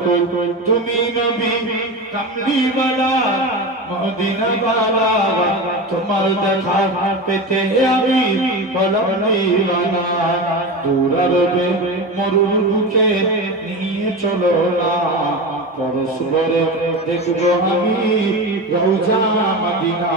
ব্যাকুল তুমি নবী কামলিওয়ালা মদিনাওয়ালা তোমার দেখা পেতে আমি বলমিওয়ালা দূরারবে মরুর বুকে নিয়ে চলো না। পরস্পরে দেখব আমি রোজা মদিনা।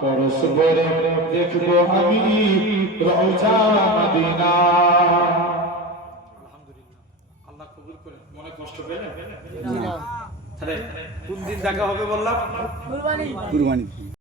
পরস্পরে দেখব আমি মদিনা। মনে কষ্ট পেলেন তাহলে কোন দিন দেখা হবে বললাম? কুরবানি।